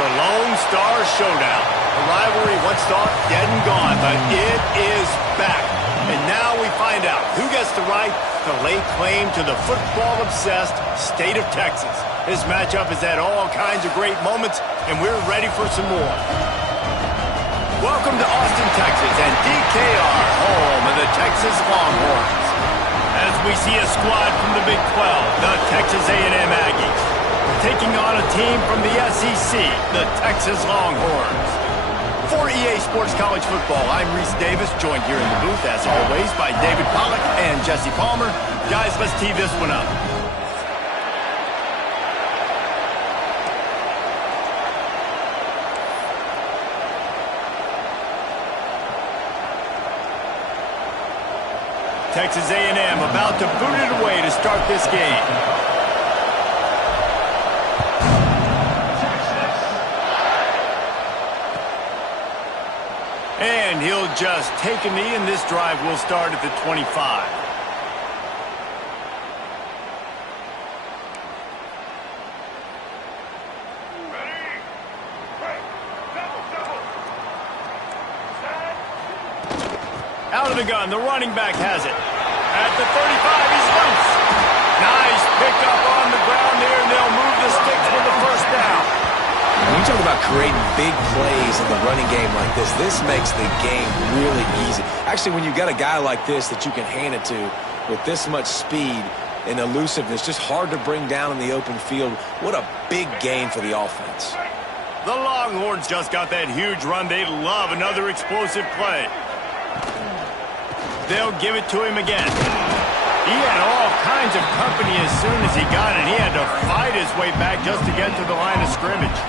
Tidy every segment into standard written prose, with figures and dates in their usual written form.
The Lone Star Showdown. A rivalry once thought dead and gone, but it is back. And now we find out who gets the right to lay claim to the football-obsessed state of Texas. This matchup has had all kinds of great moments, and we're ready for some more. Welcome to Austin, Texas, and DKR, home of the Texas Longhorns. As we see a squad from the Big 12, the Texas A&M Aggies, taking on a team from the SEC, the Texas Longhorns. For EA Sports College Football, I'm Reese Davis, joined here in the booth, as always, by David Pollack and Jesse Palmer. Guys, let's tee this one up. Texas A&M about to boot it away to start this game. And he'll just take a knee, and this drive will start at the 25. Out of the gun, the running back has it. At the 35, he's loose. Nice pickup on the ground there, and they'll move the sticks for the first down. When you talk about creating big plays in the running game like this makes the game really easy. Actually, when you've got a guy like this that you can hand it to with this much speed and elusiveness, just hard to bring down in the open field, what a big gain for the offense. The Longhorns just got that huge run. They love another explosive play. They'll give it to him again. He had all kinds of company as soon as he got it. He had to fight his way back just to get to the line of scrimmage.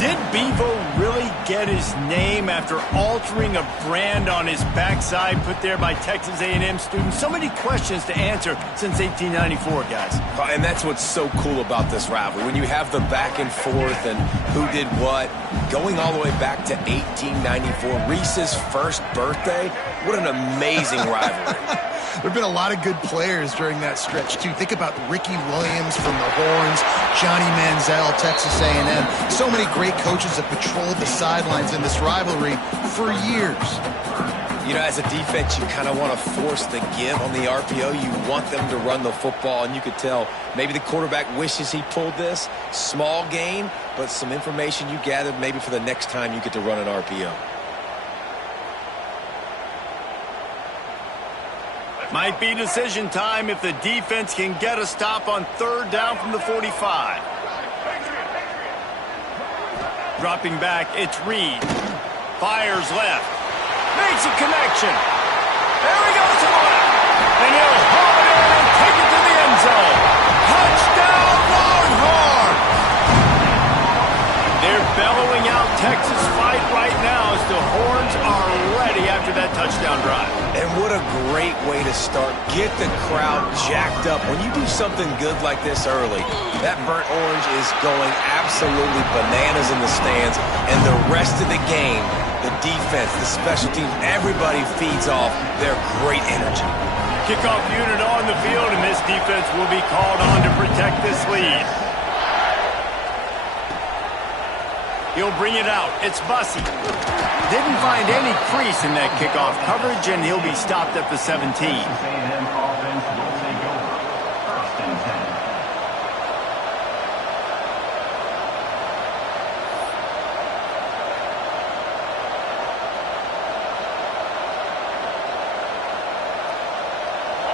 Did Bevo really get his name after altering a brand on his backside put there by Texas A&M students? So many questions to answer since 1894, guys. And that's what's so cool about this rivalry. When you have the back and forth and who did what, going all the way back to 1894, Reese's first birthday, what an amazing rivalry. There have been a lot of good players during that stretch, too. Think about Ricky Williams from the Horns, Johnny Manziel, Texas A&M. So many great coaches have patrolled the sidelines in this rivalry for years. You know, as a defense, you kind of want to force the give on the RPO. You want them to run the football, and you could tell maybe the quarterback wishes he pulled this. Small gain, but some information you gathered maybe for the next time you get to run an RPO. Might be decision time if the defense can get a stop on third down from the 45. Dropping back, it's Reed. Fires left. Makes a connection. There he goes to the left. And he'll haul it in and take it to the end zone. Touchdown, Longhorn! They're bellowing out Texas fight right now as the Horns are ready after that touchdown drive. And what a great way to start. Get the crowd jacked up. When you do something good like this early, that burnt orange is going absolutely bananas in the stands. And the rest of the game, the defense, the special teams, everybody feeds off their great energy. Kickoff unit on the field, and this defense will be called on to protect this lead. He'll bring it out. It's Bussey. Didn't find any crease in that kickoff coverage, and he'll be stopped at the 17.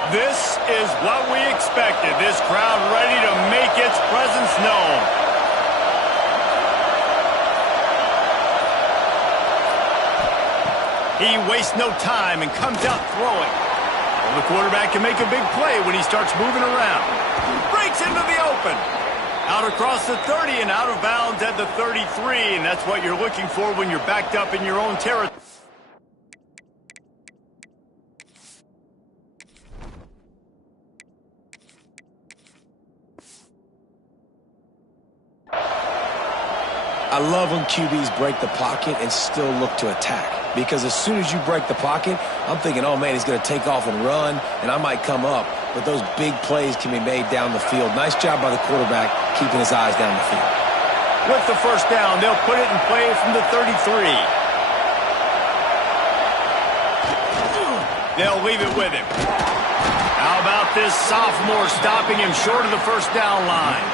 This is what we expected. This crowd ready to make its presence known. He wastes no time and comes out throwing. Well, the quarterback can make a big play when he starts moving around. Breaks into the open. Out across the 30 and out of bounds at the 33, and that's what you're looking for when you're backed up in your own territory. I love when QBs break the pocket and still look to attack. Because as soon as you break the pocket, I'm thinking, oh, man, he's going to take off and run, and I might come up. But those big plays can be made down the field. Nice job by the quarterback keeping his eyes down the field. With the first down, they'll put it in play from the 33. They'll leave it with him. How about this sophomore stopping him short of the first down line?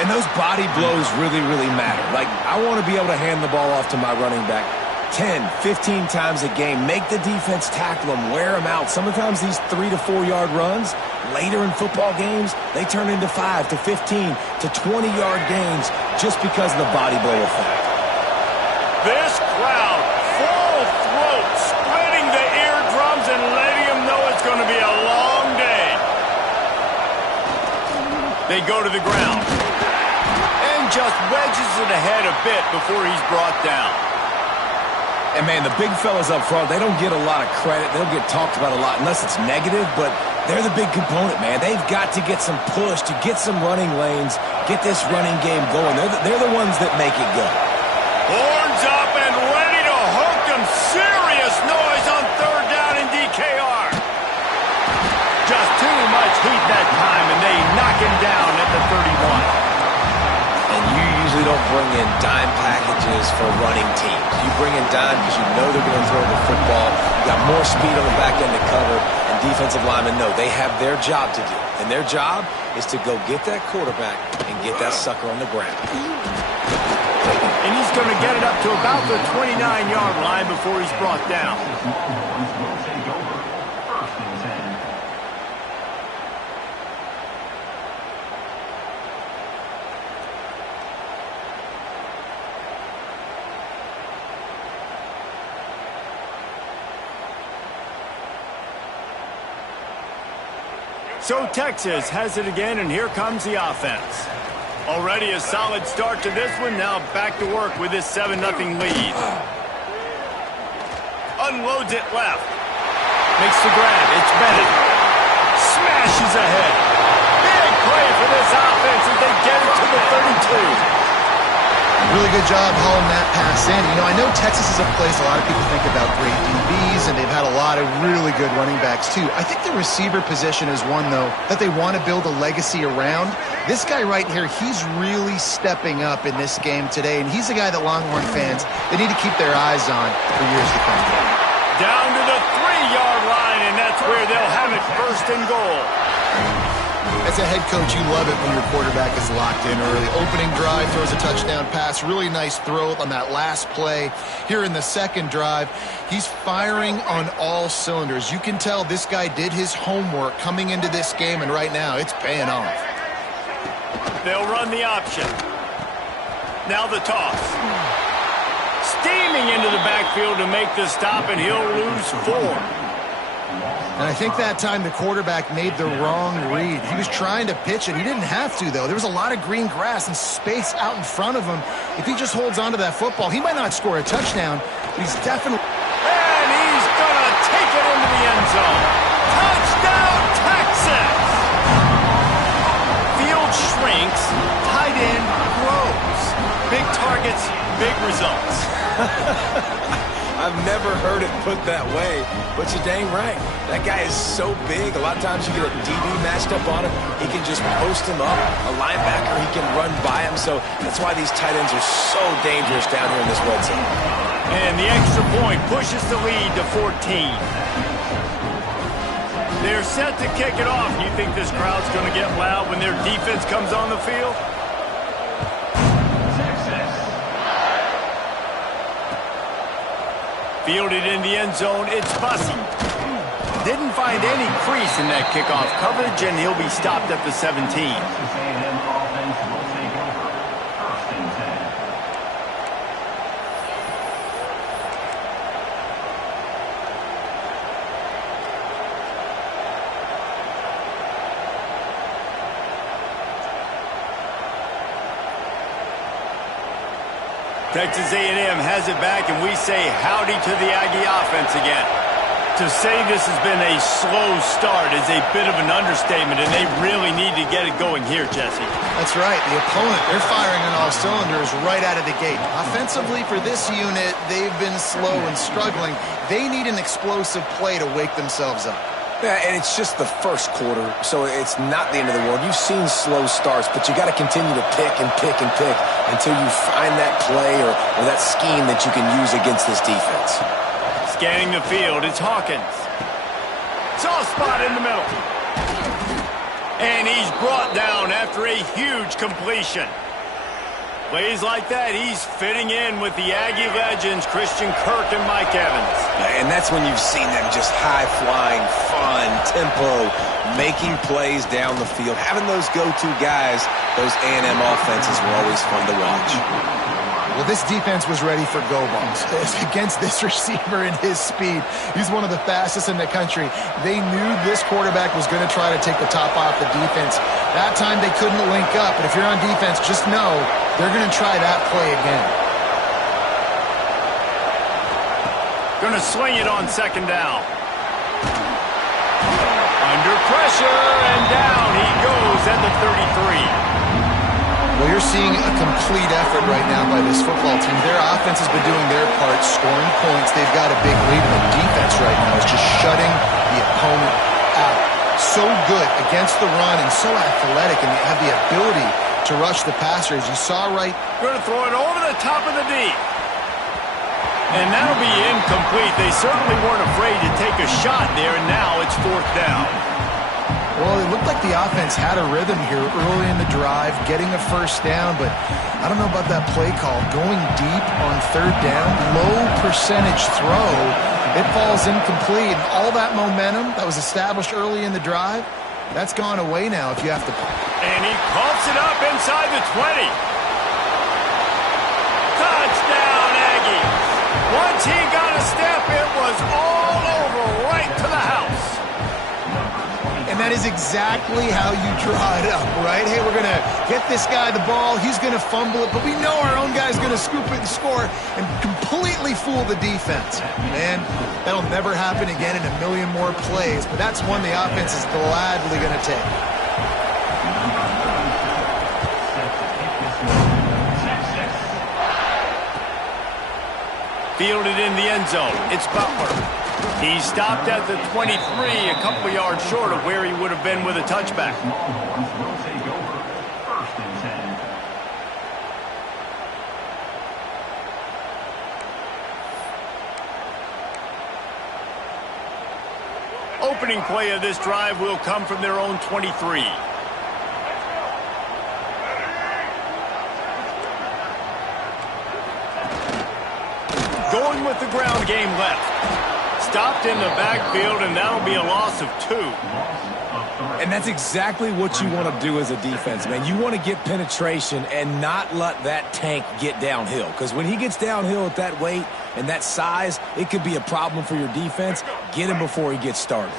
And those body blows really, really matter. Like, I want to be able to hand the ball off to my running back 10, 15 times a game. Make the defense tackle them, wear them out. Sometimes these 3 to 4 yard runs, later in football games, they turn into 5 to 15 to 20 yard gains just because of the body blow effect. This crowd, full throat, splitting the eardrums and letting them know it's going to be a long day. They go to the ground. And just wedges it ahead a bit before he's brought down. And, man, the big fellas up front, they don't get a lot of credit. They don't get talked about a lot unless it's negative, but they're the big component, man. They've got to get some push, to get some running lanes, get this running game going. They're the ones that make it go. Horns up and ready to hook them. Serious noise on third down in DKR. Just too much heat that time, and they knock him down at the 31. And you usually don't bring in dime packages for running teams. You bring in dime because you know they're going to throw the football. You got more speed on the back end to cover, and defensive linemen know they have their job to do. And their job is to go get that quarterback and get that sucker on the ground. And he's going to get it up to about the 29-yard line before he's brought down. So Texas has it again, and here comes the offense. Already a solid start to this one. Now back to work with this 7-0 lead. Unloads it left. Makes the grab. It's Bennett. Smashes ahead. Big play for this offense as they get it to the 32. Really good job hauling that pass in. You know, I know Texas is a place a lot of people think about great DBs, and they've had a lot of really good running backs, too. I think the receiver position is one, though, that they want to build a legacy around. This guy right here, he's really stepping up in this game today, and he's a guy that Longhorn fans, they need to keep their eyes on for years to come. Down to the 3-yard line, and that's where they'll have it first and goal. As a head coach, you love it when your quarterback is locked in early. Opening drive, throws a touchdown pass. Really nice throw on that last play. Here in the second drive, he's firing on all cylinders. You can tell this guy did his homework coming into this game, and right now it's paying off. They'll run the option. Now the toss. Steaming into the backfield to make the stop, and he'll lose 4. And I think that time the quarterback made the wrong read. He was trying to pitch it. He didn't have to, though. There was a lot of green grass and space out in front of him. If he just holds on to that football, he might not score a touchdown, but he's definitely... And he's going to take it into the end zone. Touchdown, Texas! Field shrinks, tight end grows. Big targets, big results. I've never heard it put that way, but you're dang right. That guy is so big. A lot of times you get a DB matched up on him. He can just post him up. A linebacker, he can run by him. So that's why these tight ends are so dangerous down here in this red zone. And the extra point pushes the lead to 14. They're set to kick it off. You think this crowd's going to get loud when their defense comes on the field? Fielded in the end zone, it's Bussey. Didn't find any crease in that kickoff coverage, and he'll be stopped at the 17. Texas A&M has it back, and we say howdy to the Aggie offense again. To say this has been a slow start is a bit of an understatement, and they really need to get it going here, Jesse. That's right. The opponent, they're firing on all cylinders right out of the gate. Offensively, for this unit, they've been slow and struggling. They need an explosive play to wake themselves up. Yeah, and it's just the first quarter, so it's not the end of the world. You've seen slow starts, but you got to continue to pick and pick and pick until you find that play or that scheme that you can use against this defense. Scanning the field, it's Hawkins. Soft spot in the middle. And he's brought down after a huge completion. Plays like that, he's fitting in with the Aggie legends, Christian Kirk and Mike Evans. And that's when you've seen them just high-flying, fun, tempo, making plays down the field. Having those go-to guys, those A&M offenses were always fun to watch. Well, this defense was ready for go balls against this receiver and his speed. He's one of the fastest in the country. They knew this quarterback was going to try to take the top off the defense. That time they couldn't link up, but if you're on defense, just know they're going to try that play again. Going to swing it on second down. Under pressure, and down he goes at the 33. Well, you're seeing a complete effort right now by this football team. Their offense has been doing their part, scoring points. They've got a big lead, and the defense right now is just shutting the opponent out. So good against the run and so athletic, and they have the ability to rush the passer, as you saw right. Going to throw it over the top of the D. And that'll be incomplete. They certainly weren't afraid to take a shot there, and now it's fourth down. Well, it looked like the offense had a rhythm here early in the drive, getting a first down, but I don't know about that play call. Going deep on third down, low percentage throw, it falls incomplete. And all that momentum that was established early in the drive, that's gone away now if you have to. And he coughs it up inside the 20. Touchdown, Aggies. Once he got a step, it was all over right to the house. And that is exactly how you draw it up, right? Hey, we're going to get this guy the ball. He's going to fumble it, but we know our own guy's going to scoop it and score and completely fool the defense. Man, that'll never happen again in a million more plays, but that's one the offense is gladly going to take. Fielded in the end zone. It's Butler. He stopped at the 23, a couple of yards short of where he would have been with a touchback. Opening play of this drive will come from their own 23. Going with the ground game left. Stopped in the backfield, and that'll be a loss of 2. And that's exactly what you want to do as a defense, man. You want to get penetration and not let that tank get downhill. Because when he gets downhill at that weight and that size, it could be a problem for your defense. Get him before he gets started.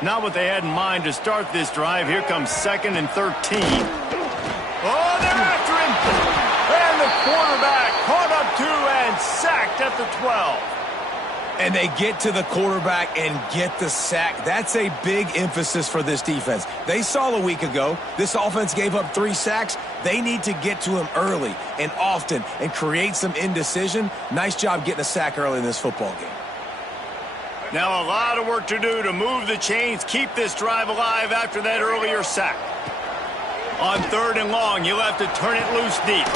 Not what they had in mind to start this drive. Here comes 2nd and 13. Oh, they're after him. And the quarterback caught up 2 and sacked at the 12. And they get to the quarterback and get the sack. That's a big emphasis for this defense. They saw a week ago, this offense gave up 3 sacks. They need to get to him early and often and create some indecision. Nice job getting a sack early in this football game. Now a lot of work to do to move the chains, keep this drive alive after that earlier sack. On 3rd and long, he'll have to turn it loose deep.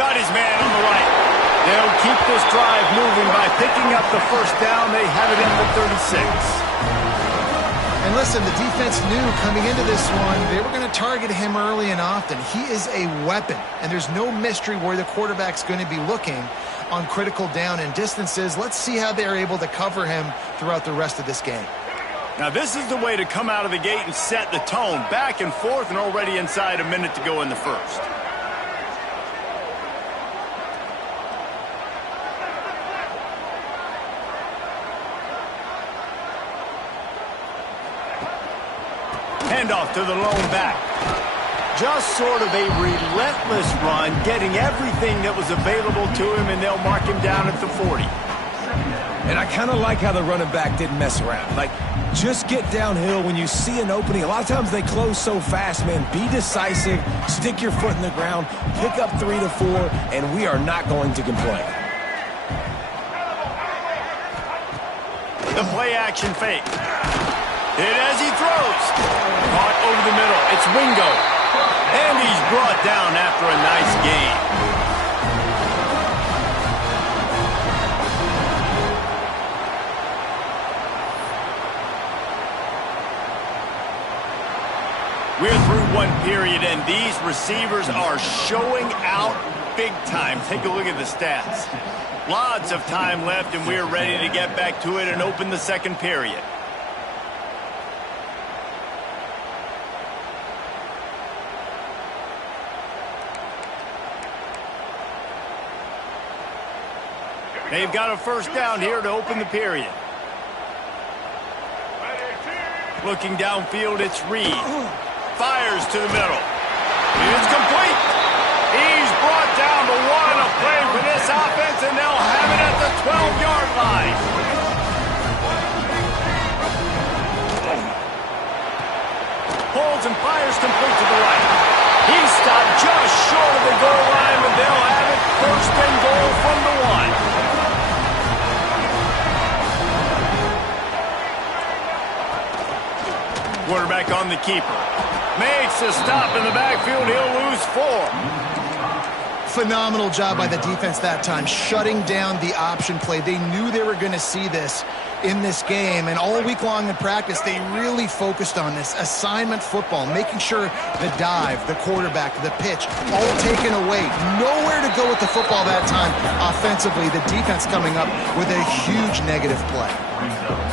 Got his man on the right. They'll keep this drive moving by picking up the first down. They have it in the 36. And listen, the defense knew coming into this one, they were going to target him early and often. He is a weapon, and there's no mystery where the quarterback's going to be looking on critical down and distances. Let's see how they're able to cover him throughout the rest of this game. Now, this is the way to come out of the gate and set the tone. Back and forth and already inside a minute to go in the first. Handoff to the lone back. Just sort of a relentless run, getting everything that was available to him, and they'll mark him down at the 40. And I kind of like how the running back didn't mess around. Like, just get downhill when you see an opening. A lot of times they close so fast, man. Be decisive, stick your foot in the ground, pick up 3 to 4, and we are not going to complain. The play action fake. Hit as he throws. Caught over the middle. It's Wingo. And he's brought down after a nice gain. We're through one period, and these receivers are showing out big time. Take a look at the stats. Lots of time left, and we're ready to get back to it and open the second period. They've got a first down here to open the period. Looking downfield, it's Reed. Fires to the middle. It's complete. He's brought down to one. A play for this offense, and they'll have it at the 12-yard line. Pulls and fires complete to the right. He's stopped just short of the goal line, but they'll have it first and goal from the one. Quarterback on the keeper. Makes a stop in the backfield. He'll lose 4. Phenomenal job by the defense that time, shutting down the option play. They knew they were going to see this in this game, and all week long in practice, they really focused on this assignment football, making sure the dive, the quarterback, the pitch, all taken away. Nowhere to go with the football that time offensively. The defense coming up with a huge negative play.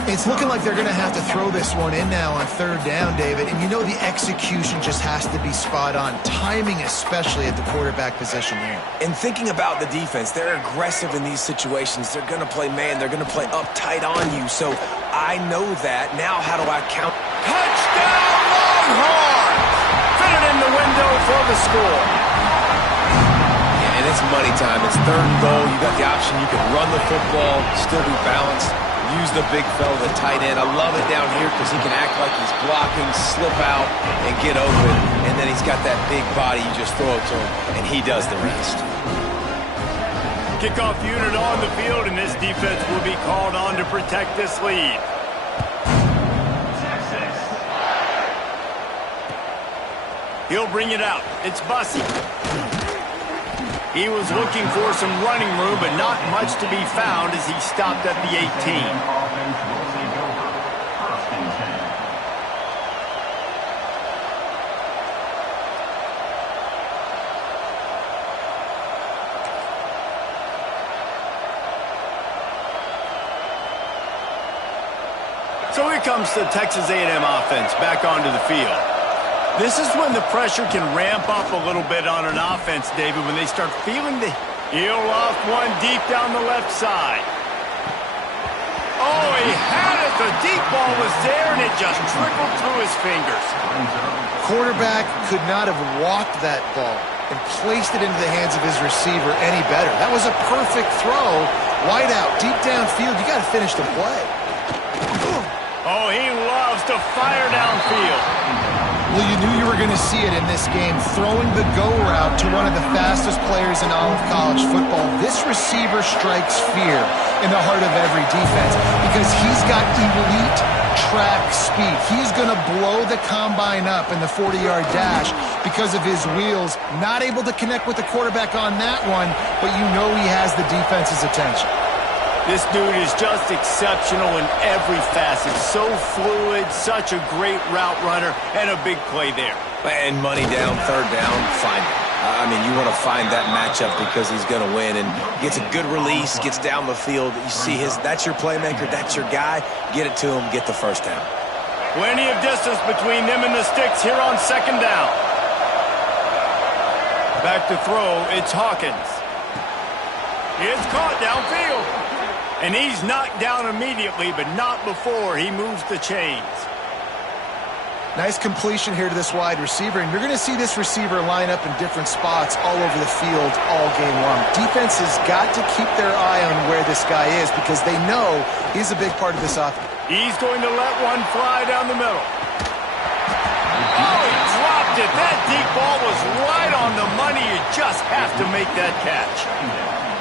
It's looking like they're going to have to throw this one in now on third down, David, and you know the execution just has to be spot on. Timing especially at the quarterback position here. And thinking about the defense, they're aggressive in these situations. They're going to play man. They're going to play uptight on you. So I know that. Now how do I count? Touchdown, Longhorns! Fit it in the window for the score. Yeah, and it's money time. It's third and goal. You got the option. You can run the football, still be balanced. Use the big fella, the tight end. I love it down here because he can act like he's blocking, slip out, and get open. And then he's got that big body. You just throw it to him, and he does the rest. Kickoff unit on the field, and this defense will be called on to protect this lead. He'll bring it out. It's Bussey. He was looking for some running room, but not much to be found as he stopped at the 18. So here comes the Texas A&M offense back onto the field. This is when the pressure can ramp up a little bit on an offense, David, when they start feeling the heel off one deep down the left side. Oh, he had it. The deep ball was there, and it just trickled through his fingers. Quarterback could not have walked that ball and placed it into the hands of his receiver any better. That was a perfect throw. Wide out, deep downfield. You got to finish the play. Oh, he loves to fire downfield. Well, you knew you were going to see it in this game, throwing the go route to one of the fastest players in all of college football. This receiver strikes fear in the heart of every defense because he's got elite track speed. He's going to blow the combine up in the 40-yard dash because of his wheels. Not able to connect with the quarterback on that one, but you know he has the defense's attention. This dude is just exceptional in every facet. So fluid, such a great route runner, and a big play there. And money down, third down, find it. I mean, you want to find that matchup because he's going to win and gets a good release, gets down the field. You see that's your playmaker, that's your guy. Get it to him, get the first down. Plenty of distance between them and the sticks here on second down. Back to throw, it's Hawkins. It's caught downfield. And he's knocked down immediately, but not before he moves the chains. Nice completion here to this wide receiver, and you're going to see this receiver line up in different spots all over the field all game long. Defense has got to keep their eye on where this guy is because they know he's a big part of this offense. He's going to let one fly down the middle. Oh, he dropped it. That deep ball was right on the money. You just have to make that catch.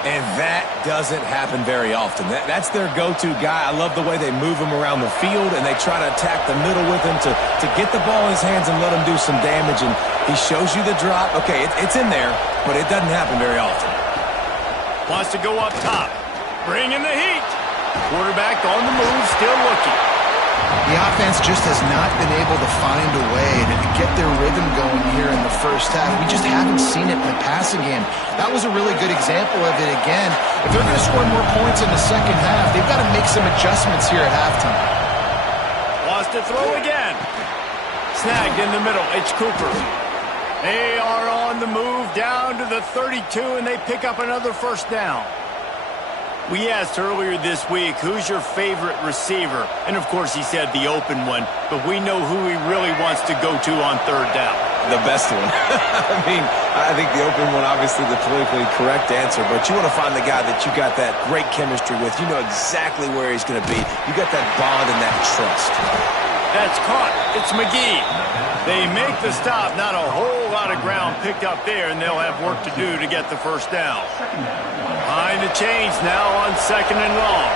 And that doesn't happen very often. That's their go-to guy. I love the way they move him around the field, and they try to attack the middle with him to get the ball in his hands and let him do some damage. And he shows you the drop. Okay, it's in there, but it doesn't happen very often. Wants to go up top. Bring in the heat. Quarterback on the move, still looking. The offense just has not been able to find a way to get their rhythm going here in the first half. We just haven't seen it in the passing game. That was a really good example of it again. If they're going to score more points in the second half, they've got to make some adjustments here at halftime. Wants to throw again. Snagged in the middle. It's Cooper. They are on the move down to the 32, and they pick up another first down. We asked earlier this week, who's your favorite receiver? And, of course, he said the open one, but we know who he really wants to go to on third down. The best one. I think the open one, obviously the politically correct answer, but you want to find the guy that you got that great chemistry with. You know exactly where he's going to be. You got that bond and that trust. That's caught. It's McGee. They make the stop. Not a whole lot of ground picked up there, and they'll have work to do to get the first down. Behind the chains now on 2nd and long.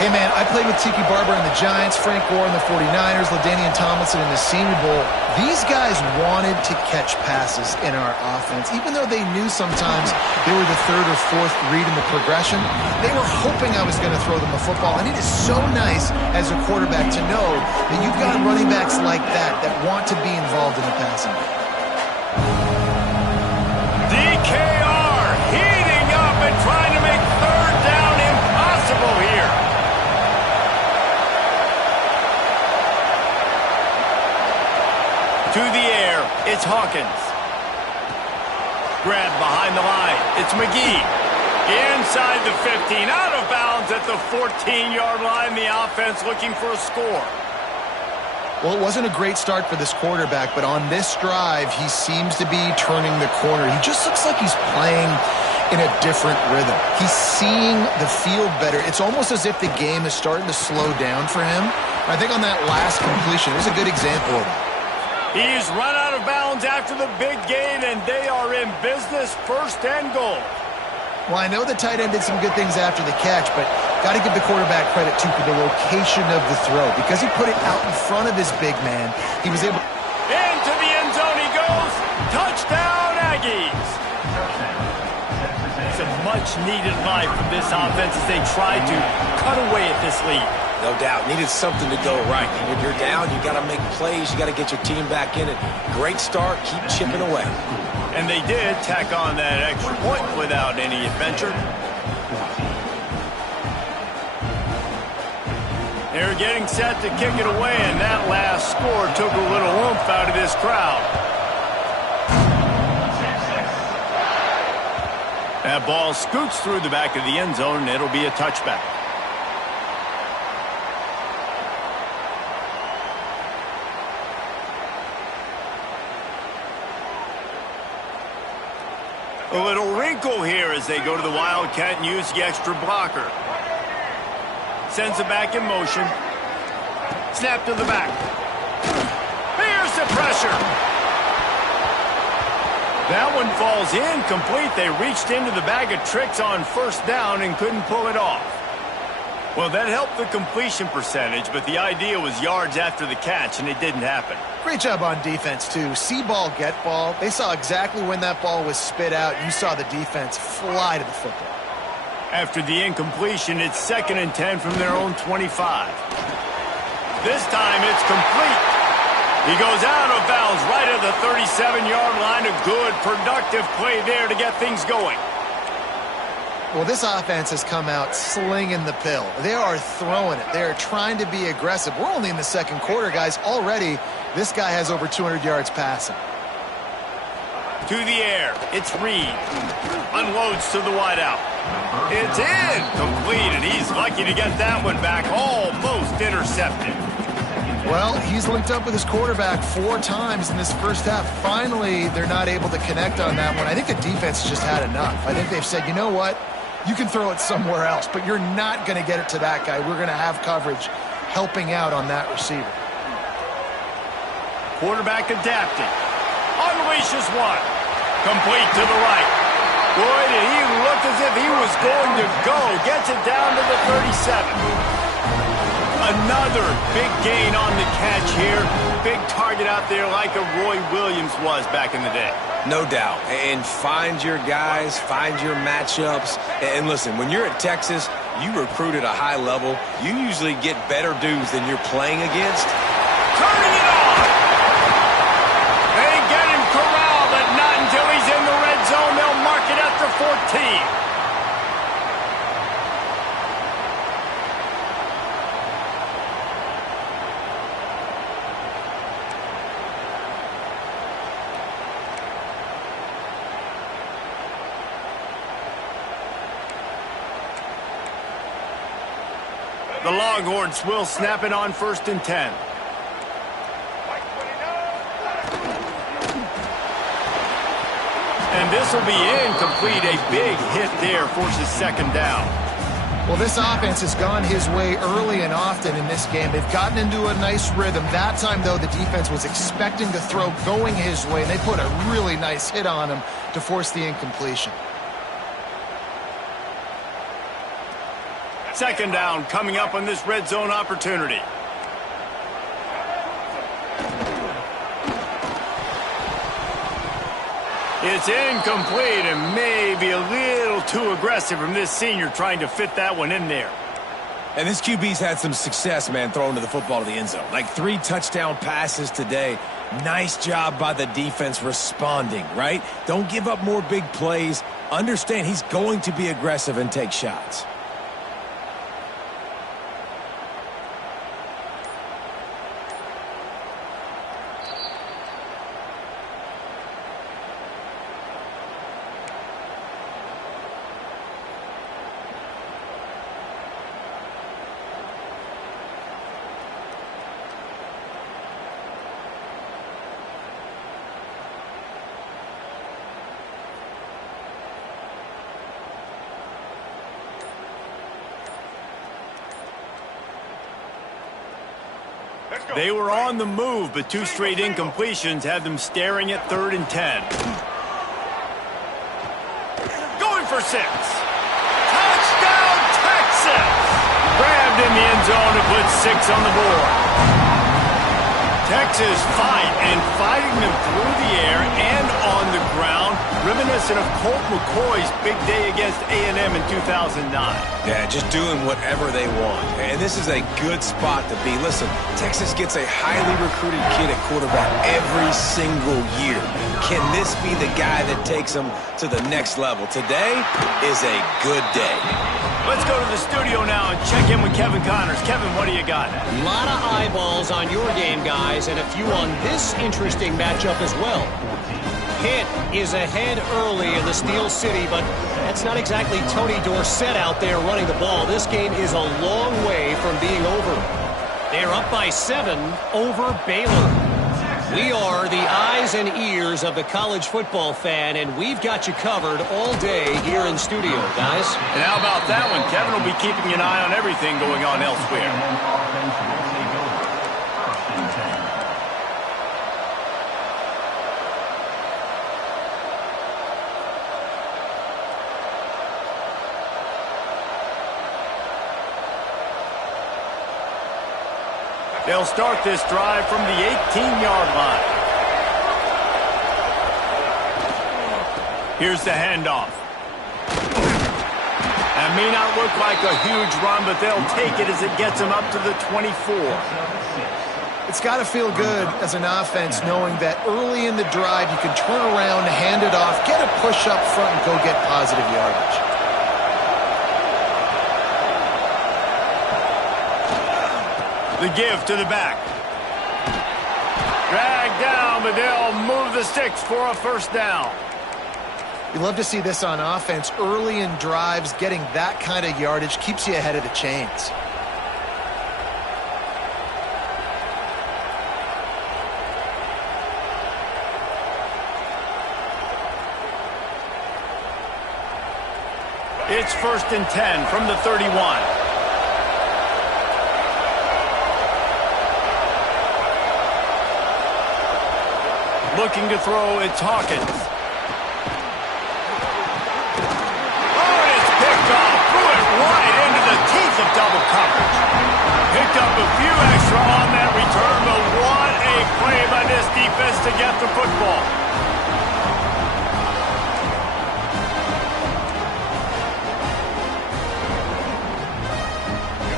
Hey, man, I played with Tiki Barber and the Giants, Frank Gore and the 49ers, LaDainian Tomlinson in the Senior Bowl. These guys wanted to catch passes in our offense. Even though they knew sometimes they were the third or fourth read in the progression, they were hoping I was going to throw them the football. And it is so nice as a quarterback to know that you've got running backs like that want to be involved in the passing game. DKR heating up and trying to make third down impossible here. To the air, it's Hawkins. Grab behind the line, it's McGee. Inside the 15, out of bounds at the 14-yard line. The offense looking for a score. Well, it wasn't a great start for this quarterback, but on this drive, he seems to be turning the corner. He just looks like he's playing in a different rhythm. He's seeing the field better. It's almost as if the game is starting to slow down for him. I think on that last completion, it was a good example of that. He's run out of bounds after the big gain, and they are in business, 1st and goal. Well, I know the tight end did some good things after the catch, but got to give the quarterback credit, too, for the location of the throw. Because he put it out in front of his big man, he was able... Into the end zone he goes. Touchdown, Aggies. It's a much-needed life for this offense as they try to cut away at this lead. No doubt. Needed something to go right. When you're down, you got to make plays. You got to get your team back in it. Great start. Keep chipping away. And they did tack on that extra point without any adventure. They're getting set to kick it away, and that last score took a little oomph out of this crowd. That ball scoots through the back of the end zone, and it'll be a touchback. A little wrinkle here as they go to the Wildcat and use the extra blocker. Sends it back in motion. Snap to the back. Here's the pressure. That one falls incomplete. They reached into the bag of tricks on 1st down and couldn't pull it off. Well, that helped the completion percentage, but the idea was yards after the catch, and it didn't happen. Great job on defense, too. See ball, get ball. They saw exactly when that ball was spit out. You saw the defense fly to the football. After the incompletion, it's 2nd and 10 from their own 25. This time, it's complete. He goes out of bounds right at the 37-yard line. A good, productive play there to get things going. Well, this offense has come out slinging the pill. They are throwing it. They are trying to be aggressive. We're only in the 2nd quarter, guys. Already, this guy has over 200 yards passing. To the air. It's Reed. Unloads to the wideout. It's incomplete, and he's lucky to get that one back. Almost intercepted. Well, he's linked up with his quarterback 4 times in this first half. Finally, they're not able to connect on that one. I think the defense just had enough. I think they've said, you know what? You can throw it somewhere else, but you're not going to get it to that guy. We're going to have coverage helping out on that receiver. Quarterback adapting. Unleashes one. Complete to the right. Boy, did he look as if he was going to go. Gets it down to the 37. Another big gain on the catch here. Big target out there like a Roy Williams was back in the day. No doubt. And find your guys, find your matchups. And listen, when you're at Texas, you recruit at a high level. You usually get better dudes than you're playing against. Turning it on! They get him corralled, but not until he's in the red zone. They'll mark it at the 14. The Longhorns will snap it on 1st and 10. And this will be incomplete. A big hit there forces 2nd down. Well, this offense has gone his way early and often in this game. They've gotten into a nice rhythm. That time, though, the defense was expecting the throw going his way, and they put a really nice hit on him to force the incompletion. 2nd down coming up on this red zone opportunity. It's incomplete and maybe a little too aggressive from this senior trying to fit that one in there. And this QB's had some success, man, throwing to the football to the end zone. Like 3 touchdown passes today. Nice job by the defense responding, right? Don't give up more big plays. Understand he's going to be aggressive and take shots. They were on the move, but 2 straight incompletions had them staring at 3rd and 10. Going for 6. Touchdown, Texas! Grabbed in the end zone to put 6 on the board. Texas fighting them through the air and on the ground, reminiscent of Colt McCoy's big day against A&M in 2009. Yeah, just doing whatever they want. And this is a good spot to be. Listen, Texas gets a highly recruited kid at quarterback every single year. Can this be the guy that takes them to the next level? Today is a good day. Let's go to the studio now and check in with Kevin Connors. Kevin, what do you got? A lot of eyeballs on your game, guys, and a few on this interesting matchup as well. Pitt is ahead early in the Steel City, but that's not exactly Tony Dorsett out there running the ball. This game is a long way from being over. They're up by 7 over Baylor. We are the eyes and ears of the college football fan, and we've got you covered all day here in studio, guys. And how about that one? Kevin will be keeping an eye on everything going on elsewhere. They'll start this drive from the 18-yard line. Here's the handoff. That may not look like a huge run, but they'll take it as it gets them up to the 24. It's got to feel good as an offense knowing that early in the drive you can turn around, hand it off, get a push up front, and go get positive yardage. The give to the back. Dragged down, but they'll move the sticks for a 1st down. You love to see this on offense. Early in drives, getting that kind of yardage keeps you ahead of the chains. It's 1st and 10 from the 31. Looking to throw, it's Hawkins. to get the football.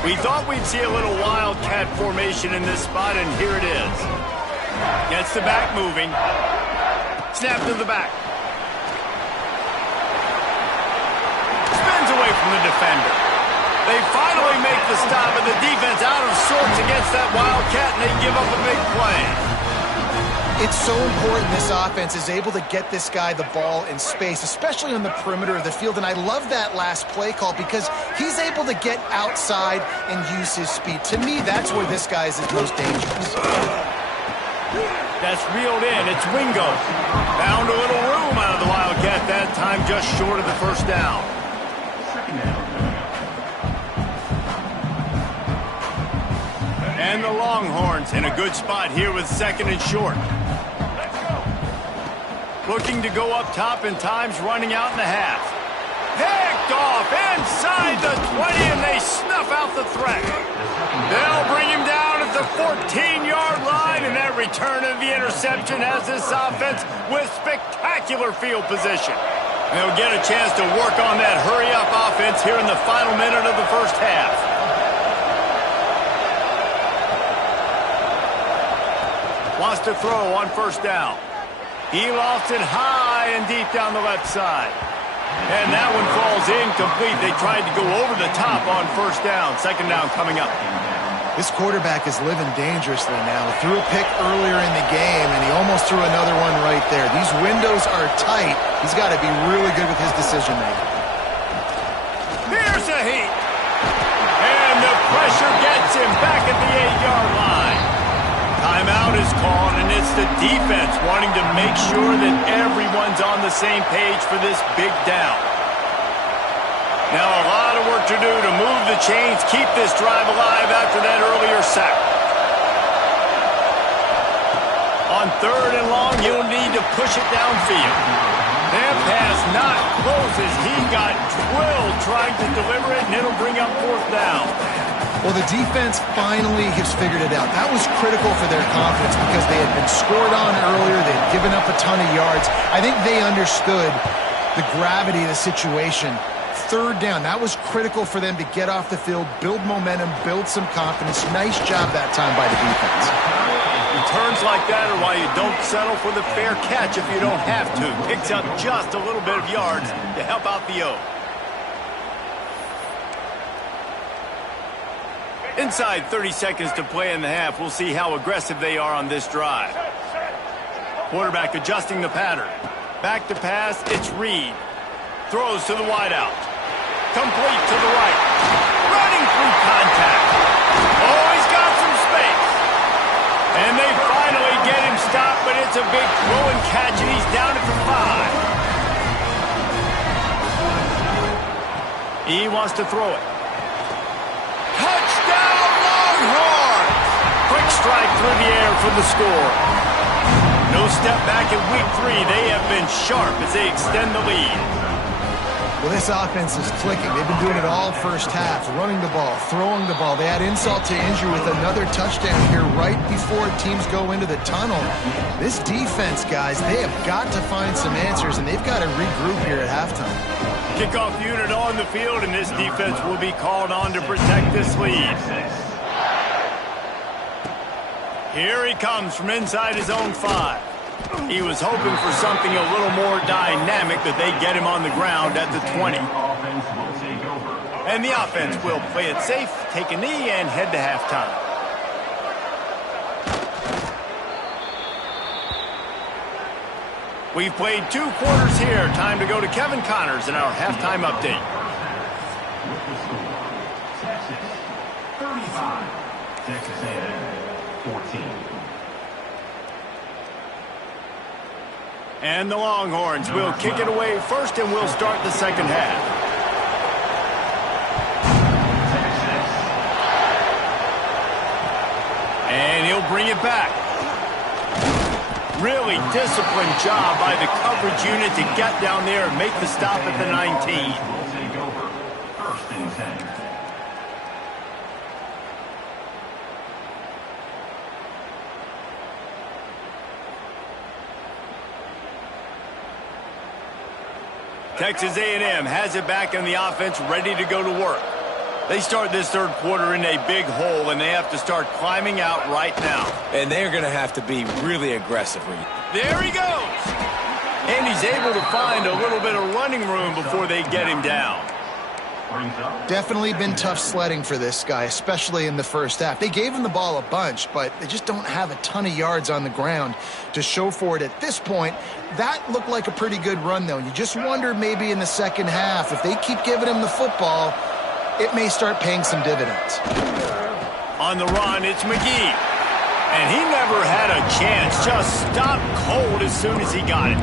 We thought we'd see a little wildcat formation in this spot, and here it is. Gets the back moving. Snap to the back. Spins away from the defender. They finally make the stop, and the defense out of sorts against that wildcat, and they give up a big play. It's so important this offense is able to get this guy the ball in space, especially on the perimeter of the field. And I love that last play call because he's able to get outside and use his speed. To me, that's where this guy is most dangerous. That's reeled in. It's Wingo. Found a little room out of the Wildcat that time, just short of the first down. And the Longhorns in a good spot here with second and short. Looking to go up top, and time's running out in the half. Picked off inside the 20, and they snuff out the threat. They'll bring him down at the 14-yard line, and that return of the interception has this offense with spectacular field position. They'll get a chance to work on that hurry-up offense here in the final minute of the first half. Wants to throw on first down. He lost it high and deep down the left side. And that one falls incomplete. They tried to go over the top on first down. Second down coming up. This quarterback is living dangerously now. Threw a pick earlier in the game, and he almost threw another one right there. These windows are tight. He's got to be really good with his decision-making. Here's a heat. And the pressure gets him back at the 8-yard line. Timeout is called, and it's the defense wanting to make sure that everyone's on the same page for this big down. Now a lot of work to do to move the chains, keep this drive alive after that earlier sack. On third and long, you'll need to push it downfield. That pass not close as he got drilled trying to deliver it, and it'll bring up fourth down. Well, the defense finally has figured it out. That was critical for their confidence because they had been scored on earlier. They had given up a ton of yards. I think they understood the gravity of the situation. Third down, that was critical for them to get off the field, build momentum, build some confidence. Nice job that time by the defense. Returns like that are why you don't settle for the fair catch if you don't have to. Picks up just a little bit of yards to help out the O. Inside 30 seconds to play in the half. We'll see how aggressive they are on this drive. Quarterback adjusting the pattern. Back to pass, it's Reed. Throws to the wideout. Complete to the right. Running through contact. Oh, he's got some space. And they finally get him stopped, but it's a big throw and catch, and he's down at the 5. He wants to throw it. Touchdown, Longhorns! Quick strike through the air for the score. No step back in week 3. They have been sharp as they extend the lead. Well, this offense is clicking. They've been doing it all first half, running the ball, throwing the ball. They had insult to injury with another touchdown here right before teams go into the tunnel. This defense, guys, they have got to find some answers, and they've got to regroup here at halftime. Kickoff unit on the field, and this defense will be called on to protect this lead. Here he comes from inside his own 5. He was hoping for something a little more dynamic, that they get him on the ground at the 20. And the offense will play it safe, take a knee, and head to halftime. We've played 2 quarters here. Time to go to Kevin Connors in our halftime update. Texas 35, Texas A&M 14. And the Longhorns will kick it away first, and we'll start the second half. And he'll bring it back. Really disciplined job by the coverage unit to get down there and make the stop at the 19. First and 10. Texas A&M has it back in the offense, ready to go to work. They start this third quarter in a big hole, and they have to start climbing out right now. And they're going to have to be really aggressive. There he goes. And he's able to find a little bit of running room before they get him down. Definitely been tough sledding for this guy, especially in the first half. They gave him the ball a bunch, but they just don't have a ton of yards on the ground to show for it at this point. That looked like a pretty good run, though. You just wonder maybe in the second half, if they keep giving him the football, it may start paying some dividends. On the run, it's McGee. And he never had a chance. Just stopped cold as soon as he got it.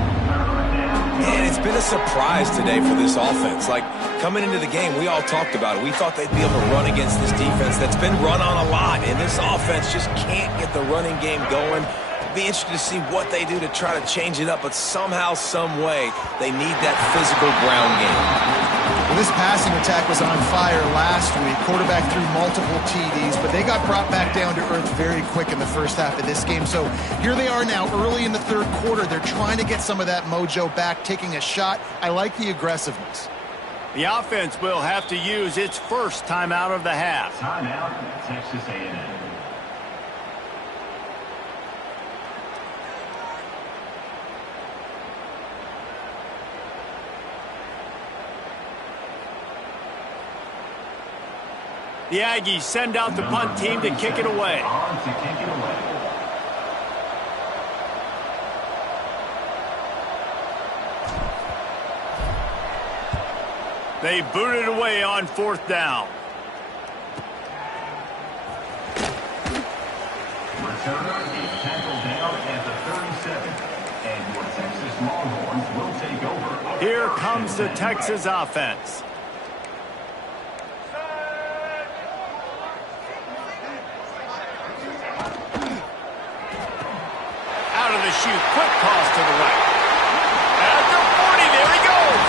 And it's been a surprise today for this offense. Like, coming into the game, we all talked about it. We thought they'd be able to run against this defense that's been run on a lot, and this offense just can't get the running game going. Be interested to see what they do to try to change it up, but somehow, some way, they need that physical ground game. Well, this passing attack was on fire last week. Quarterback threw multiple TDs, but they got brought back down to earth very quick in the first half of this game. So here they are now early in the third quarter. They're trying to get some of that mojo back, taking a shot. I like the aggressiveness. The offense will have to use its first timeout of the half. Timeout, Texas A&M. The Aggies send out the punt team to kick it away. On to kick it away. They boot it away on fourth down. Returner is tackled down at the 37. And your Texas Longhorns will take over. Here comes the Texas offense. Shoot, quick toss to the right. At the 40, there he goes.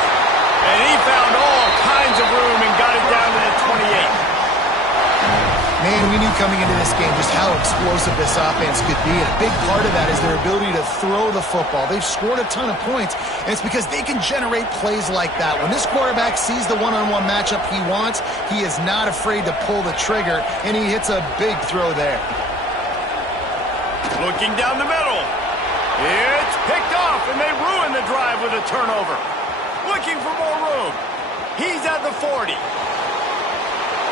And he found all kinds of room and got it down to the 28. Man, we knew coming into this game just how explosive this offense could be. And a big part of that is their ability to throw the football. They've scored a ton of points, and it's because they can generate plays like that. When this quarterback sees the one-on-one matchup he wants, he is not afraid to pull the trigger, and he hits a big throw there. Looking down the middle. It's picked off, and they ruin the drive with a turnover. Looking for more room. He's at the 40.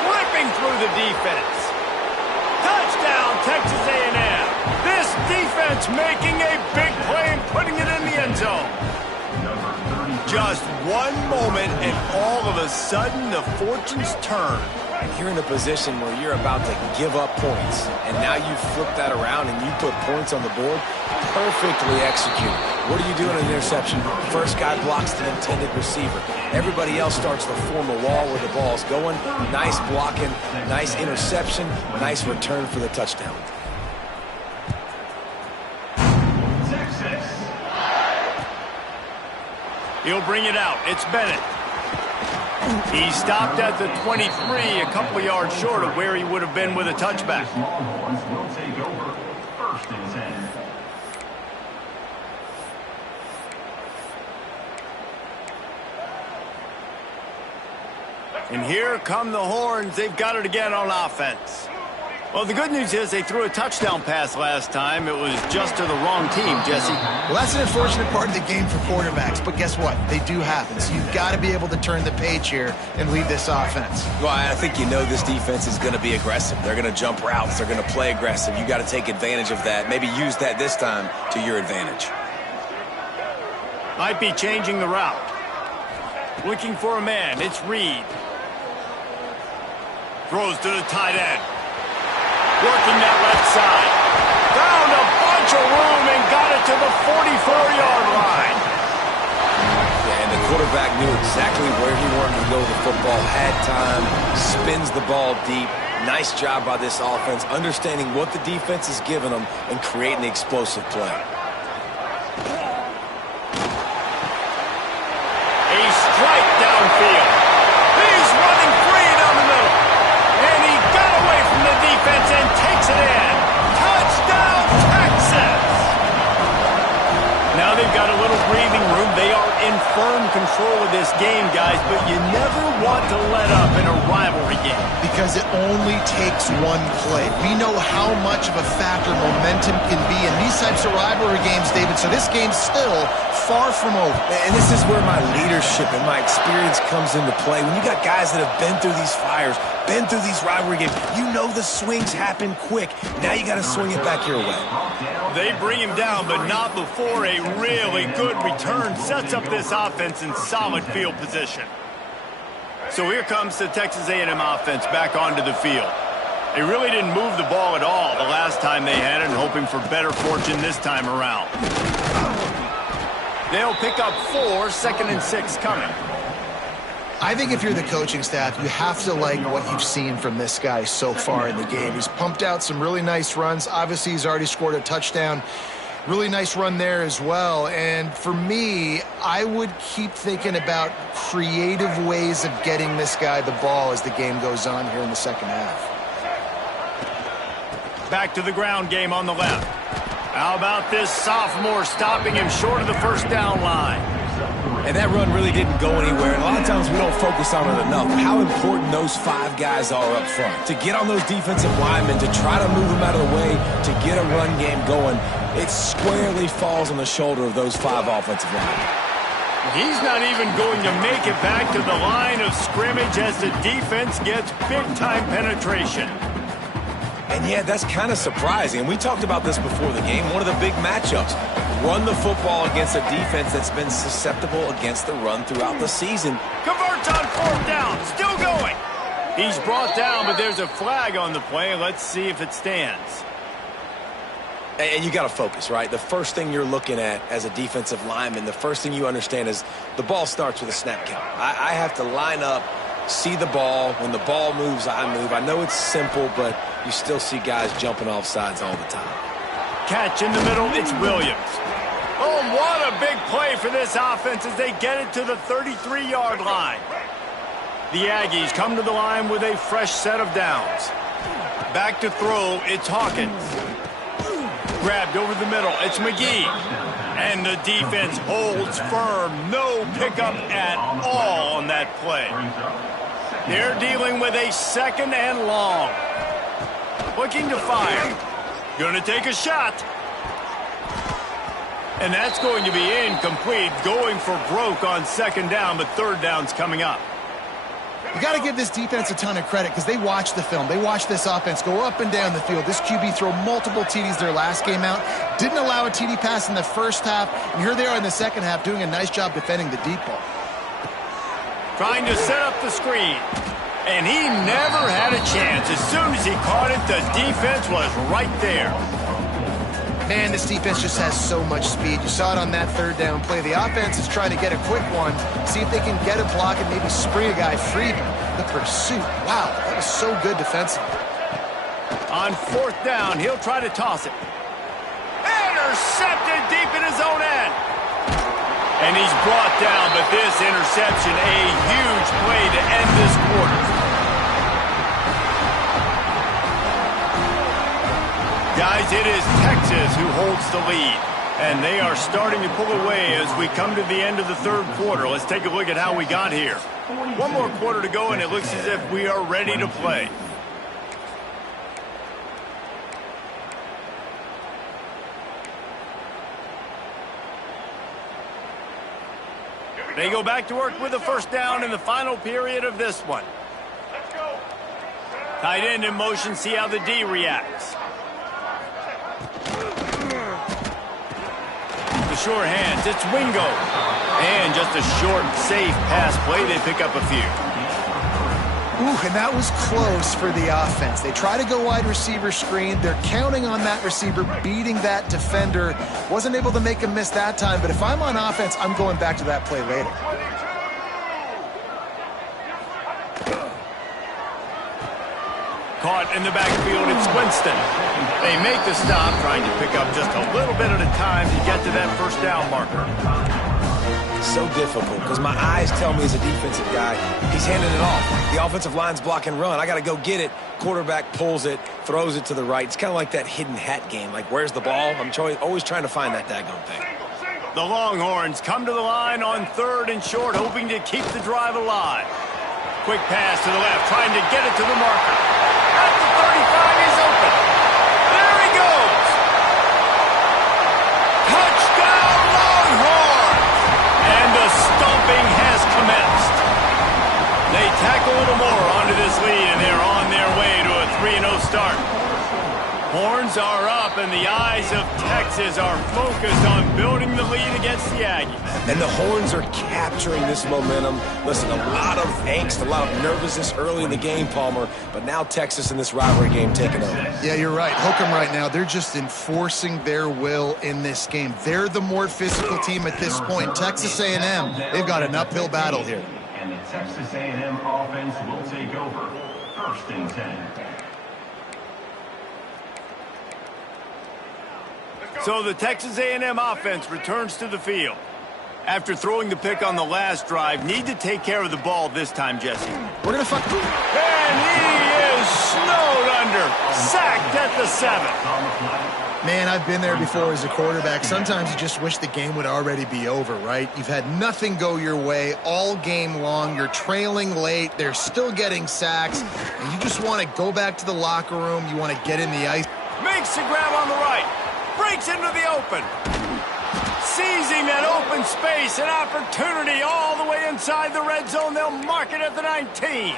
Ripping through the defense. Touchdown, Texas A&M. This defense making a big play and putting it in the end zone. Just one moment, and all of a sudden, the fortunes turn. You're in a position where you're about to give up points, and now you flip that around and you put points on the board. Perfectly executed. What do you do in an interception? First guy blocks the intended receiver. Everybody else starts to form a wall where the ball's going. Nice blocking, nice interception, nice return for the touchdown. Texas. He'll bring it out. It's Bennett. He stopped at the 23, a couple of yards short of where he would have been with a touchback. Longhorns will take over. First and 10. And here come the Horns. They've got it again on offense. Well, the good news is they threw a touchdown pass last time. It was just to the wrong team, Jesse. Well, that's an unfortunate part of the game for quarterbacks, but guess what? They do happen. So you've got to be able to turn the page here and lead this offense. Well, I think you know this defense is going to be aggressive. They're going to jump routes. They're going to play aggressive. You got to take advantage of that. Maybe use that this time to your advantage. Might be changing the route. Looking for a man. It's Reed. Throws to the tight end. Working that left side. Found a bunch of room and got it to the 44-yard line. Yeah, and the quarterback knew exactly where he wanted to go with the football. Had time. Spins the ball deep. Nice job by this offense, understanding what the defense is giving them and creating the explosive play. A strike downfield. He's running free down the middle. And he got away from the defense and takes it in. Touchdown, Texas! Now they've got a little breathing room. They are in firm control of this game, guys, but you never want to let up in a rivalry game. Because it only takes one play. We know how much of a factor momentum can be in these types of rivalry games, David, so this game's still far from over. And this is where my leadership and my experience comes into play. When you got guys that have been through these fires, been through these rivalry games, you know the swings happen quick. Now you got to swing it back your way. They bring him down, but not before a really good return sets up this offense in solid field position. So here comes the Texas A&M offense back onto the field. They really didn't move the ball at all the last time they had it, and hoping for better fortune this time around. They'll pick up 4, 2nd and 6 coming. I think if you're the coaching staff, you have to like what you've seen from this guy so far in the game. He's pumped out some really nice runs. Obviously, he's already scored a touchdown. Really nice run there as well. And for me, I would keep thinking about creative ways of getting this guy the ball as the game goes on here in the second half. Back to the ground game on the left. How about this sophomore stopping him short of the first down line? And that run really didn't go anywhere. And a lot of times we don't focus on it enough. How important those 5 guys are up front. To get on those defensive linemen, to try to move them out of the way, to get a run game going, it squarely falls on the shoulder of those 5 offensive linemen. He's not even going to make it back to the line of scrimmage as the defense gets big-time penetration. And yeah, that's kind of surprising. And we talked about this before the game. One of the big matchups. Run the football against a defense that's been susceptible against the run throughout the season. Converts on 4th down. Still going. He's brought down, but there's a flag on the play. Let's see if it stands. And you got to focus, right? The first thing you're looking at as a defensive lineman, the first thing you understand is the ball starts with a snap count. I have to line up, see the ball. When the ball moves, I move. I know it's simple, but you still see guys jumping off sides all the time. Catch in the middle, it's Williams. Oh, what a big play for this offense as they get it to the 33-yard line. The Aggies come to the line with a fresh set of downs. Back to throw, it's Hawkins. Grabbed over the middle, it's McGee. And the defense holds firm. No pickup at all on that play. They're dealing with a 2nd and long. Looking to fire. Gonna take a shot. And that's going to be incomplete. Going for broke on 2nd down, but 3rd down's coming up. You got to give this defense a ton of credit because they watch the film. They watch this offense go up and down the field. This QB throw multiple TDs their last game out. Didn't allow a TD pass in the first half. And here they are in the second half doing a nice job defending the deep ball. Trying to set up the screen. And he never had a chance. As soon as he caught it, the defense was right there. Man, this defense just has so much speed. You saw it on that 3rd down play. The offense is trying to get a quick one, see if they can get a block and maybe spring a guy free. The pursuit, wow, that was so good defensively. On 4th down, he'll try to toss it. Intercepted deep in his own end. And he's brought down, but this interception, a huge play to end this quarter. Guys, it is Texas who holds the lead, and they are starting to pull away as we come to the end of the 3rd quarter. Let's take a look at how we got here. 1 more quarter to go, and it looks as if we are ready to play. They go back to work with the 1st down in the final period of this one. Tight end in motion, see how the D reacts. The sure hands, it's Wingo. And just a short, safe pass play, they pick up a few. Ooh, and that was close for the offense. They try to go wide receiver screen. They're counting on that receiver beating that defender. Wasn't able to make a miss that time, but if I'm on offense, I'm going back to that play later. Caught in the backfield, it's Winston. They make the stop, trying to pick up just a little bit at a time to get to that 1st down marker. So difficult because my eyes tell me as a defensive guy, he's handing it off. The offensive line's block and run. I got to go get it. Quarterback pulls it, throws it to the right. It's kind of like that hidden hat game. Like, where's the ball? I'm always trying to find that daggone thing. The Longhorns come to the line on 3rd and short, hoping to keep the drive alive. Quick pass to the left, trying to get it to the marker. At the 35, he's open. There he goes. Touchdown, Longhorns! And the stomping has commenced. They tack a little more onto this lead, and they're on their way to a 3-0 start. Horns are up, and the eyes of Texas are focused on building the lead against the Aggies. And the Horns are capturing this momentum. Listen, a lot of angst, a lot of nervousness early in the game, Palmer, but now Texas in this rivalry game taking over. Yeah, you're right. Hook 'em right now. They're just enforcing their will in this game. They're the more physical team at this point. Texas A&M, they've got an uphill battle here. And the Texas A&M offense will take over. 1st and 10. So the Texas A&M offense returns to the field. After throwing the pick on the last drive, need to take care of the ball this time, Jesse. We're going to fuck. And he is snowed under. Sacked at the 7. Man, I've been there before as a quarterback. Sometimes you just wish the game would already be over, right? You've had nothing go your way all game long. You're trailing late. They're still getting sacks. And you just want to go back to the locker room. You want to get in the ice. Makes the grab on the right. Breaks into the open. Seizing that open space, an opportunity all the way inside the red zone. They'll mark it at the 19.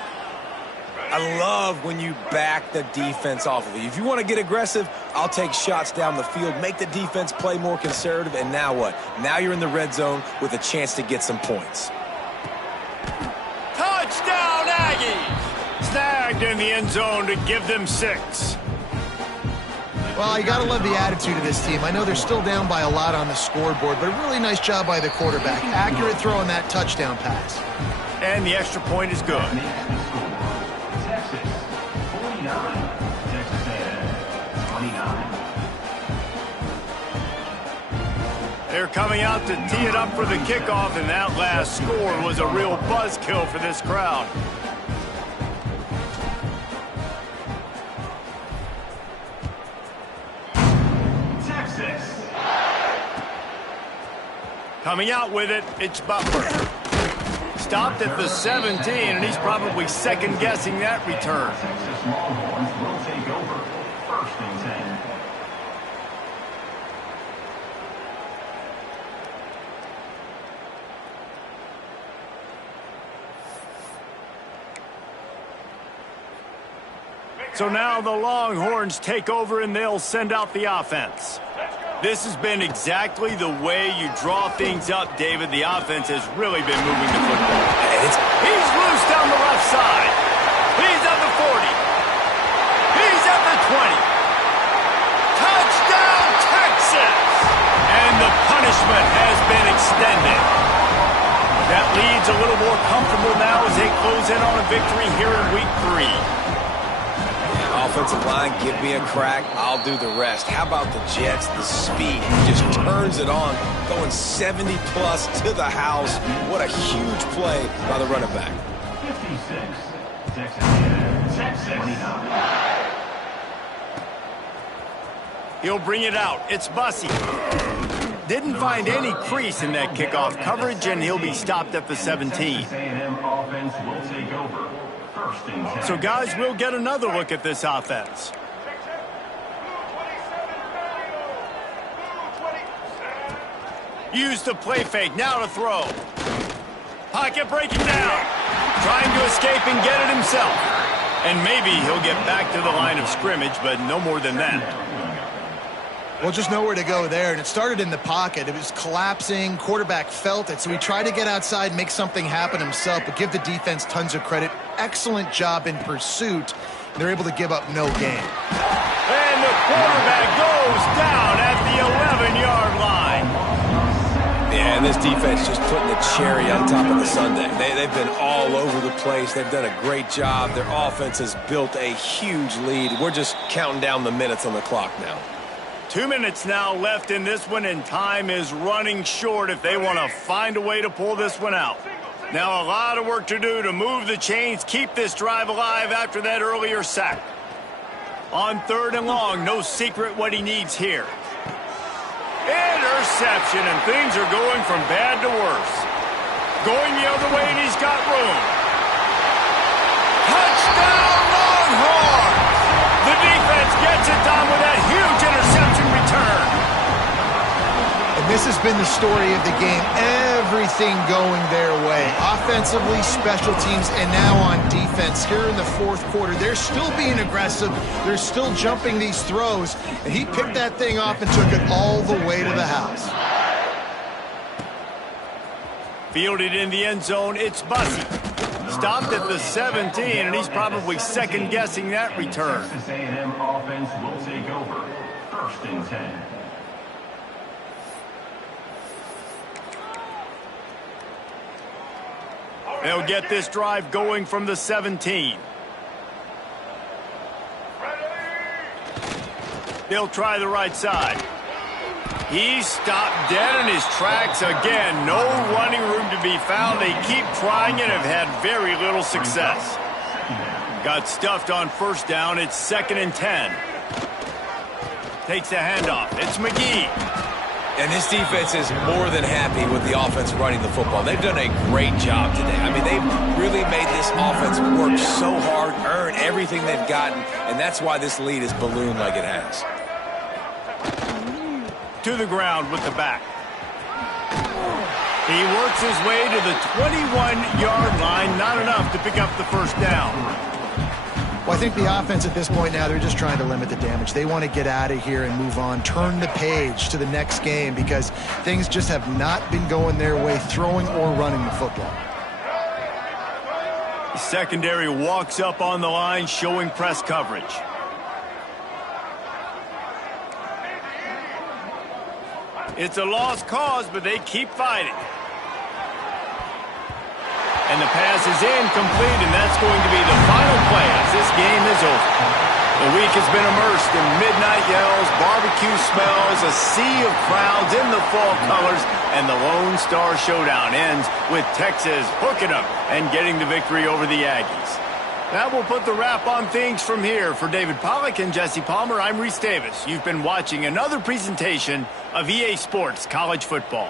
I love when you back the defense off of you. If you want to get aggressive, I'll take shots down the field, make the defense play more conservative, and now what? Now you're in the red zone with a chance to get some points. Touchdown, Aggies! Snagged in the end zone to give them 6. Well, you got to love the attitude of this team. I know they're still down by a lot on the scoreboard, but a really nice job by the quarterback. Accurate throw on that touchdown pass. And the extra point is good. Texas 49. Texas A&M 29. They're coming out to tee it up for the kickoff, and that last score was a real buzzkill for this crowd. Coming out with it, it's Butler. Stopped at the 17, and he's probably second-guessing that return. Texas Longhorns will take over. 1st and 10. So now the Longhorns take over, and they'll send out the offense. This has been exactly the way you draw things up, David. The offense has really been moving the football. He's loose down the left side. He's at the 40. He's at the 20. Touchdown, Texas! And the punishment has been extended. That lead's a little more comfortable now as they close in on a victory here in Week 3. Offensive line, give me a crack, I'll do the rest. How about the Jets? The speed just turns it on, going 70-plus to the house. What a huge play by the running back. 56. Texas A&M 29. He'll bring it out. It's Bussey. Didn't find any crease in that kickoff coverage, and he'll be stopped at the 17. Texas A&M offense will take over. 1st and 10. So, guys, we'll get another look at this offense. Used the play fake, now to throw. Pocket breaking down. Trying to escape and get it himself. And maybe he'll get back to the line of scrimmage, but no more than that. Well, just nowhere to go there, and it started in the pocket. It was collapsing. Quarterback felt it, so he tried to get outside, make something happen himself, but give the defense tons of credit. Excellent job in pursuit. They're able to give up no gain. And the quarterback goes down at the 11-yard line. Yeah, and this defense just putting the cherry on top of the sundae. They've been all over the place. They've done a great job. Their offense has built a huge lead. We're just counting down the minutes on the clock now. 2 minutes now left in this one, and time is running short if they want to find a way to pull this one out. Now a lot of work to do to move the chains, keep this drive alive after that earlier sack. On 3rd and long, no secret what he needs here. Interception, and things are going from bad to worse. Going the other way, and he's got room. Touchdown, Longhorns! The defense gets it done with that huge interception return. And this has been the story of the game. Everything going their way. Offensively, special teams, and now on defense. Here in the fourth quarter, they're still being aggressive. They're still jumping these throws. And he picked that thing off and took it all the way to the house. Fielded in the end zone, it's Bussey. Stopped at the 17, and he's probably second-guessing that return. Texas A&M offense will take over. 1st and 10. They'll get this drive going from the 17. They'll try the right side. He's stopped dead in his tracks again. No running room to be found. They keep trying it and have had very little success. Got stuffed on 1st down. It's 2nd and 10. Takes the handoff. It's McGee. And this defense is more than happy with the offense running the football. They've done a great job today. I mean, they've really made this offense work so hard, earn everything they've gotten, and that's why this lead is ballooned like it has. To the ground with the back. He works his way to the 21-yard line. Not enough to pick up the 1st down. Well, I think the offense at this point now, they're just trying to limit the damage. They want to get out of here and move on, turn the page to the next game because things just have not been going their way, throwing or running the football. The secondary walks up on the line, showing press coverage. It's a lost cause, but they keep fighting. And the pass is incomplete, and that's going to be the final play as this game is over. The week has been immersed in midnight yells, barbecue smells, a sea of crowds in the fall colors, and the Lone Star Showdown ends with Texas hooking up and getting the victory over the Aggies. That will put the wrap on things from here. For David Pollack and Jesse Palmer, I'm Reese Davis. You've been watching another presentation of EA Sports College Football.